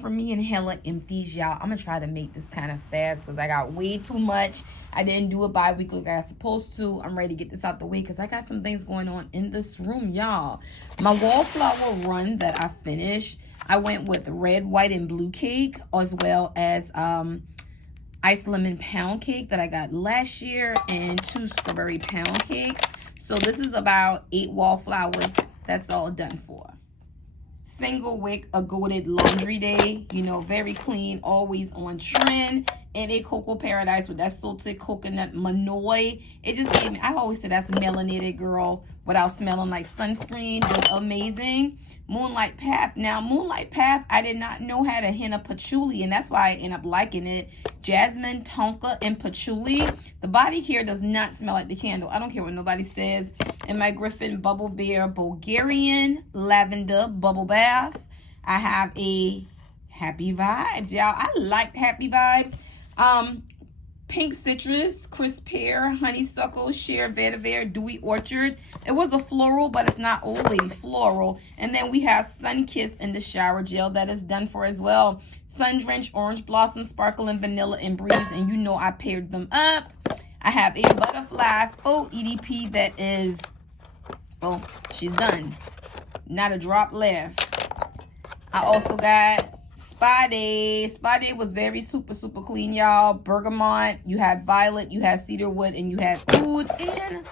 for me and hella empties, y'all. I'm gonna try to make this kind of fast because I got way too much. I didn't do it bi-weekly like I was supposed to. I'm ready to get this out the way because I got some things going on in this room, y'all. My wallflower run that I finished, I went with red, white, and blue cake, as well as iced lemon pound cake that I got last year, and 2 strawberry pound cakes. So this is about 8 wallflowers. That's all done for. Single wick, a goated laundry day. You know, very clean, always on trend. And a cocoa paradise with that salted coconut manoi. It just gave me, I always say that's melanated girl without smelling like sunscreen. It was amazing. Moonlight Path. Now, Moonlight Path, I did not know had a hint of patchouli, and that's why I ended up liking it. Jasmine, tonka, and patchouli. The body here does not smell like the candle. I don't care what nobody says. And my Griffin Bubble Bear Bulgarian Lavender Bubble Bath. I have a Happy Vibes, y'all. I like Happy Vibes. Pink Citrus, Crisp Pear, Honeysuckle, Sheer Vetiver, Dewy Orchard. It was a floral, but it's not old lady floral. And then we have Sun Kiss in the shower gel that is done for as well. Sun Drenched Orange Blossom, Sparkling Vanilla, and Breeze. And you know I paired them up. I have a Butterfly Faux EDP that is, oh, she's done. Not a drop left. I also got Spa Day. Spa Day was very super clean, y'all. Bergamot, you had violet, you had cedarwood, and you had oud, and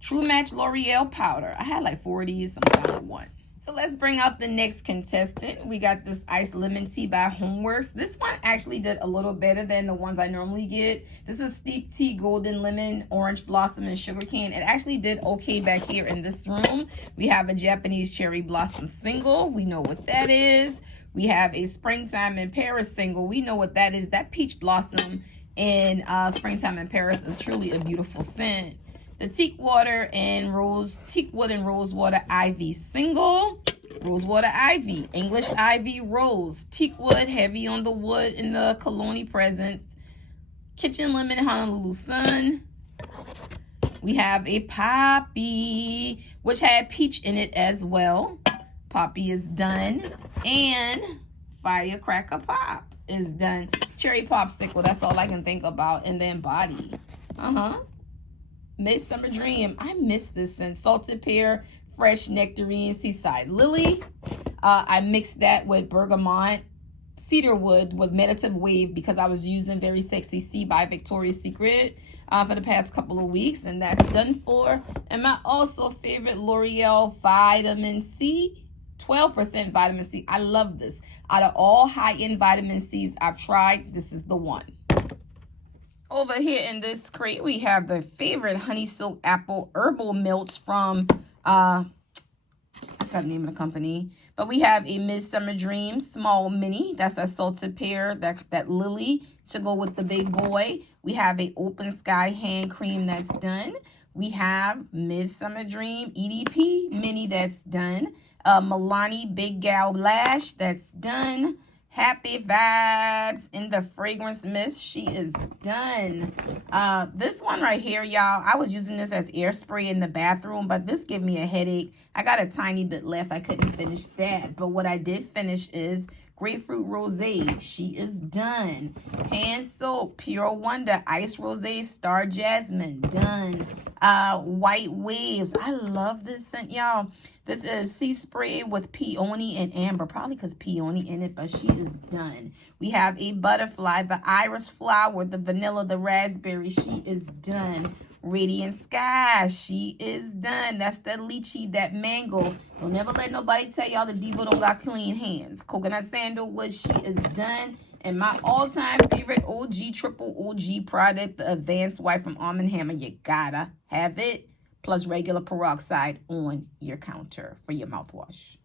True Match L'Oreal powder. I had like 4 of these, some kind of one. So let's bring out the next contestant. We got this iced lemon tea by Homeworks. This one actually did a little better than the ones I normally get. This is steep tea, golden lemon, orange blossom, and sugar cane. It actually did okay back here in this room. We have a Japanese cherry blossom single. We know what that is. We have a springtime in Paris single. We know what that is. That peach blossom in springtime in Paris is truly a beautiful scent. The teak wood and rosewater ivy single. Rosewater ivy, English ivy rose. Teak wood, heavy on the wood in the Cologne Presence. Kitchen lemon, Honolulu sun. We have a poppy, which had peach in it as well. Poppy is done. And firecracker pop is done. Cherry popsicle, that's all I can think about. And then body. Midsummer Dream. I miss this scent. Salted pear, fresh nectarine, seaside lily. I mixed that with bergamot, cedarwood with meditative wave because I was using Very Sexy C by Victoria's Secret for the past couple of weeks, and that's done for. And my also favorite L'Oreal Vitamin C, 12% vitamin C. I love this. Out of all high-end vitamin C's I've tried, this is the one. Over here in this crate, we have the favorite Honey Silk Apple Herbal Melts from, I forgot the name of the company. But we have a Midsummer Dream Small Mini. That's that salted pear, that lily to go with the big boy. We have a Open Sky Hand Cream that's done. We have Midsummer Dream EDP Mini that's done. Milani Big Gal Lash that's done. Happy Vibes in the Fragrance Mist. She is done. This one right here, y'all, I was using this as air spray in the bathroom, but this gave me a headache. I got a tiny bit left. I couldn't finish that. But what I did finish is Grapefruit Rosé. She is done. Hand Soap Pure Wonder Ice Rosé Star Jasmine. Done. White Waves. I love this scent, y'all. This is Sea Spray with peony and amber. Probably because peony in it, but she is done. We have a Butterfly, the Iris Flower, the Vanilla, the Raspberry. She is done. Radiant Sky. She is done. That's the lychee, that mango. Don't never let nobody tell y'all the Diva don't got clean hands. Coconut Sandalwood. She is done. And my all-time favorite OG, triple OG product, the Advanced Wipe from Arm & Hammer. You gotta have it. Plus regular peroxide on your counter for your mouthwash.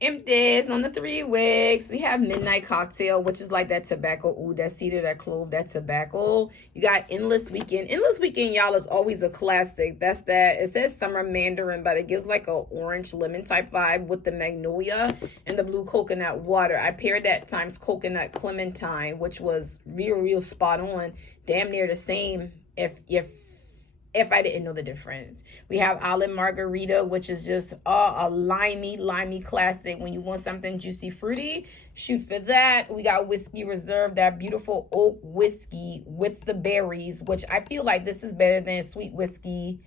Empties on the 3 wicks. We have Midnight Cocktail, which is like that tobacco. Ooh, that cedar, that clove, that tobacco. You got Endless Weekend. Endless Weekend, y'all, is always a classic. That's that. It says Summer Mandarin, but it gives like a orange lemon type vibe with the magnolia and the blue coconut water. I paired that times coconut clementine, which was real spot on. Damn near the same, if if I didn't know the difference. We have Olive Margarita, which is just a limey classic. When you want something juicy, fruity, shoot for that. We got Whiskey Reserve, that beautiful oak whiskey with the berries, which I feel like this is better than sweet whiskey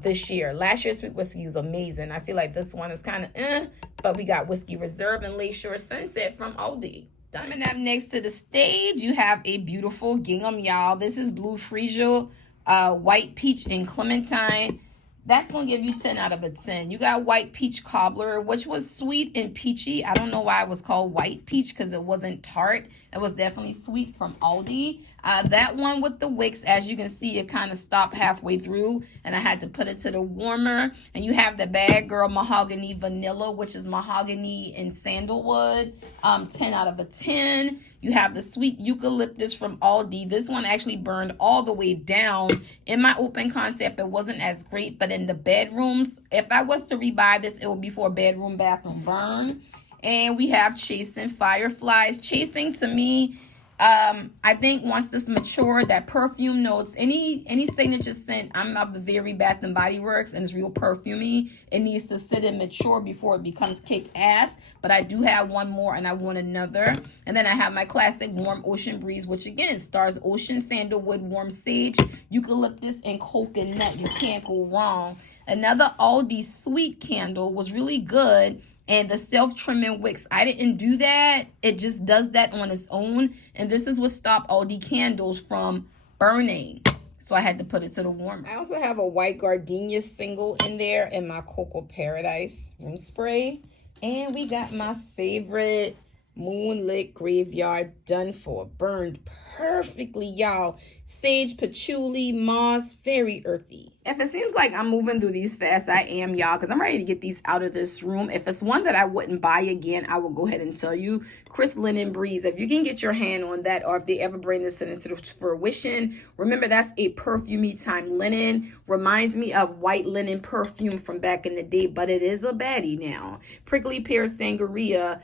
this year. Last year's sweet whiskey was amazing. I feel like this one is kind of but we got Whiskey Reserve and Lakeshore Sunset from Aldi. Coming up next to the stage, you have a beautiful gingham, y'all. This is Blue Freesia, White Peach, and Clementine. That's going to give you 10 out of a 10. You got White Peach Cobbler, which was sweet and peachy. I don't know why it was called White Peach because it wasn't tart. It was definitely sweet from Aldi. That one with the wicks, as you can see, it kind of stopped halfway through, and I had to put it to the warmer. And you have the Bad Girl Mahogany Vanilla, which is mahogany and sandalwood, 10 out of a 10. You have the Sweet Eucalyptus from Aldi. This one actually burned all the way down. In my open concept, it wasn't as great, but in the bedrooms, if I was to rebuy this, it would be for a bedroom, bathroom burn. And we have Chasing Fireflies. Chasing, to me, I think once this matured, that perfume notes, any signature scent, I'm of the very Bath and Body Works, and it's real perfumey. It needs to sit and mature before it becomes kick ass. But I do have one more, and I want another. And then I have my classic Warm Ocean Breeze, which again stars ocean sandalwood, warm sage, eucalyptus, and coconut. You can't go wrong. Another Aldi sweet candle was really good. And the self-trimming wicks, I didn't do that. It just does that on its own. And this is what stopped Aldi candles from burning. So I had to put it to the warmer. I also have a white gardenia single in there and my Cocoa Paradise room spray. And we got my favorite Moonlit Graveyard done for. Burned perfectly, y'all. Sage, patchouli, moss, very earthy. If it seems like I'm moving through these fast, I am, y'all, because I'm ready to get these out of this room. If it's one that I wouldn't buy again, I will go ahead and tell you. Crisp Linen Breeze. If you can get your hand on that, or if they ever bring this into fruition, remember that's a perfumey time linen. Reminds me of white linen perfume from back in the day, but it is a baddie now. Prickly Pear Sangria.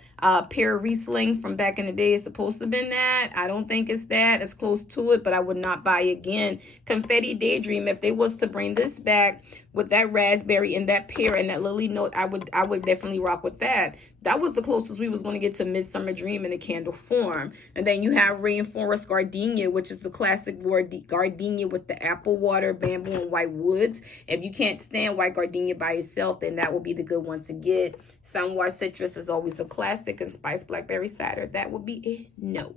Pear Riesling from back in the day is supposed to have been that. I don't think it's that. It's close to it, but I would not buy again. Confetti Daydream. If they was to bring this back with that raspberry and that pear and that lily note, I would definitely rock with that. That was the closest we was going to get to Midsummer Dream in a candle form. And then you have Rainforest Gardenia, which is the classic gardenia with the apple water, bamboo, and white woods. If you can't stand white gardenia by itself, then that would be the good one to get. Sunwar Citrus is always a classic, and Spice Blackberry Cider, that would be a no.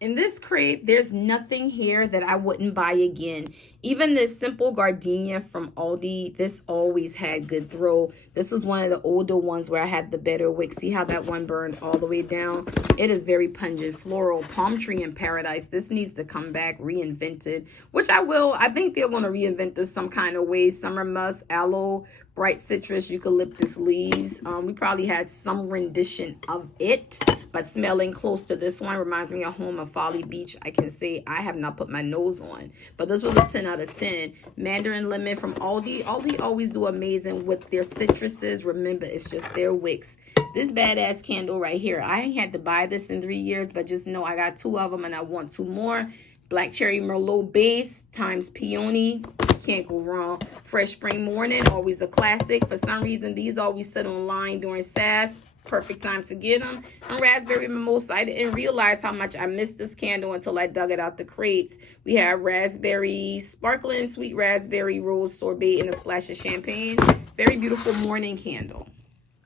In this crate, there's nothing here that I wouldn't buy again. Even this simple gardenia from Aldi, this always had good throw. This was one of the older ones where I had the better wick. See how that one burned all the way down? It is very pungent. Floral, Palm Tree in Paradise. This needs to come back reinvented, which I will. I think they're going to reinvent this some kind of way. Summer Musk, Aloe, Bright Citrus, Eucalyptus Leaves. We probably had some rendition of it, but smelling close to this one reminds me of home of Folly Beach. I can say I have not put my nose on, but this was a 10 out of 10. Mandarin Lemon from Aldi. Aldi always do amazing with their citruses. Remember, it's just their wicks. This badass candle right here. I ain't had to buy this in 3 years, but just know I got 2 of them and I want 2 more. Black Cherry Merlot Base times Peony. Can't go wrong. Fresh Spring Morning, always a classic. For some reason, these always sit on line during SAS. Perfect time to get them. And Raspberry Mimosa. I didn't realize how much I missed this candle until I dug it out the crates. We have raspberry, sparkling sweet raspberry rose sorbet and a splash of champagne. Very beautiful morning candle.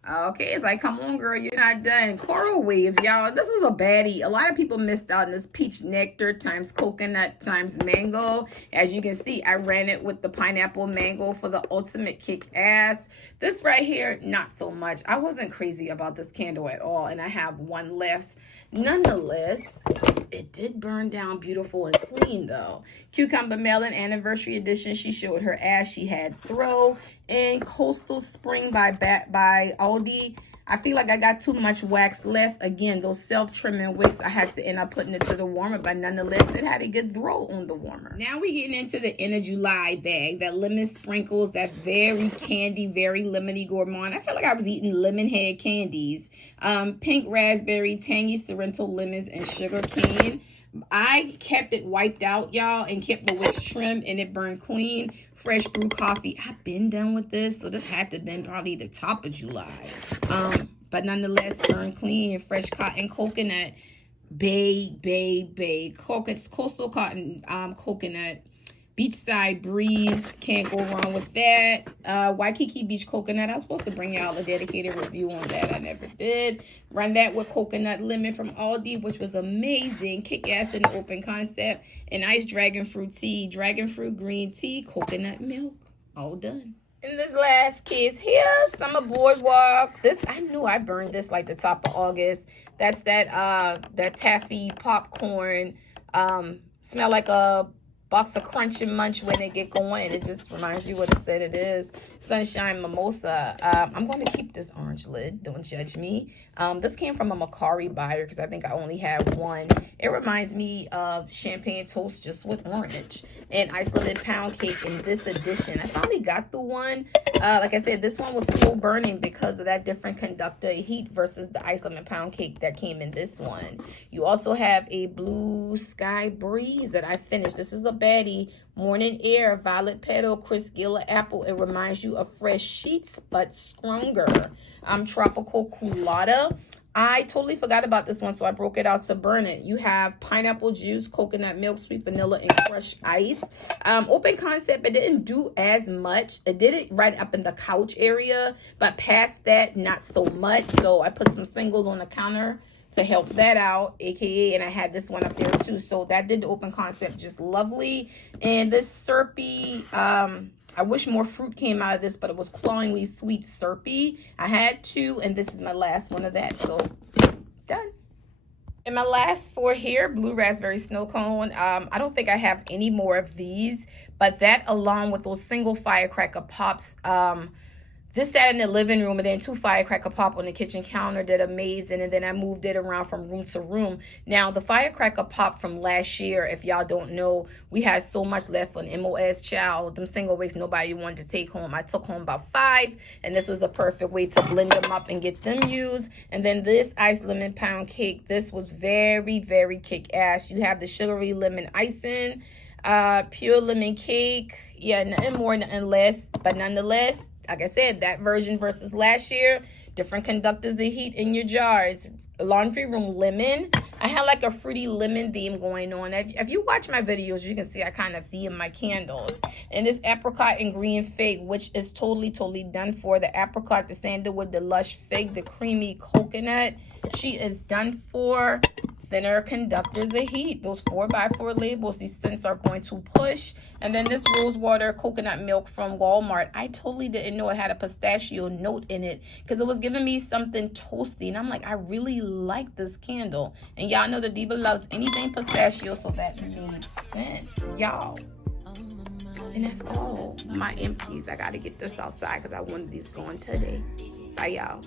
Okay, it's like, come on, girl, you're not done. Coral Waves, y'all. This was a baddie. A lot of people missed out on this peach nectar times coconut times mango. As you can see, I ran it with the pineapple mango for the ultimate kick ass. This right here, not so much. I wasn't crazy about this candle at all, and I have one left. Nonetheless, it did burn down beautiful and clean, though. Cucumber Melon Anniversary Edition. She showed her ass. She had throw. And Coastal Spring by Aldi. I feel like I got too much wax left. Again, those self-trimming wicks, I had to end up putting it to the warmer, but nonetheless, it had a good throw on the warmer. Now we're getting into the Inner July bag, that lemon sprinkles, that very candy, very lemony gourmand. I feel like I was eating lemon head candies. Pink raspberry, tangy Sorrento lemons, and sugar cane. I kept it wiped out, y'all, and kept the wicks trimmed, and it burned clean. Fresh brew coffee. I've been done with this, so this had to have been probably the top of July. But nonetheless, burn clean. Fresh cotton coconut. Coastal cotton coconut. Beachside breeze. Can't go wrong with that. Waikiki Beach coconut. I was supposed to bring y'all a dedicated review on that. I never did. Run that with coconut lemon from Aldi, which was amazing. Kick ass in the open concept. And iced dragon fruit tea. Dragon fruit green tea. Coconut milk. All done. In this last case here, Summer Boardwalk. This, I knew I burned this like the top of August. That's that taffy popcorn. Smell like a box of Crunch and Munch when they get going. It just reminds you what it said it is. Sunshine Mimosa. I'm going to keep this orange lid. Don't judge me. This came from a Macari buyer because I think I only have one. It reminds me of champagne toast just with orange. And Iceland pound cake in this edition. I finally got the one. Like I said, this one was slow burning because of that different conductor heat versus the Iceland pound cake that came in this one. You also have a Blue Sky Breeze that I finished. This is a baddie. Morning Air, Violet Petal, Chris Gilla Apple. It reminds you of fresh sheets, but stronger. Tropical Culotta. I totally forgot about this one, so I broke it out to burn it. You have pineapple juice, coconut milk, sweet vanilla, and crushed ice. Open concept, it didn't do as much. It did it right up in the couch area, but past that, not so much. So I put some singles on the counter to help that out, aka, and I had this one up there too. So that did the open concept just lovely. And this syrupy, I wish more fruit came out of this, but it was clawingly sweet syrupy. I had two, and this is my last one of that. So done. And my last four here, Blue Raspberry Snow Cone. I don't think I have any more of these, but that along with those single firecracker pops, this sat in the living room, and then 2 firecracker pop on the kitchen counter did amazing. And then I moved it around from room to room. Now, the firecracker pop from last year, if y'all don't know, we had so much left on MOS Child. Them single wicks nobody wanted to take home. I took home about 5, and this was the perfect way to blend them up and get them used. And then this iced lemon pound cake, this was very, very kick-ass. You have the sugary lemon icing, pure lemon cake. Yeah, nothing more, nothing less. But nonetheless, like I said, that version versus last year, different conductors of heat in your jars. Laundry room lemon. I had like a fruity lemon theme going on. If you watch my videos, you can see I kind of theme my candles. And this apricot and green fig, which is totally, totally done for. The apricot, the sandalwood, the lush fig, the creamy coconut. She is done for. Thinner conductors of heat. Those 4x4 labels, these scents are going to push. And then this rosewater coconut milk from Walmart. I totally didn't know it had a pistachio note in it because it was giving me something toasty. And I'm like, I really like this candle. And y'all know the Diva loves anything pistachio, so that made sense, y'all. And that's all my empties. I got to get this outside because I wanted these going today. Bye, y'all.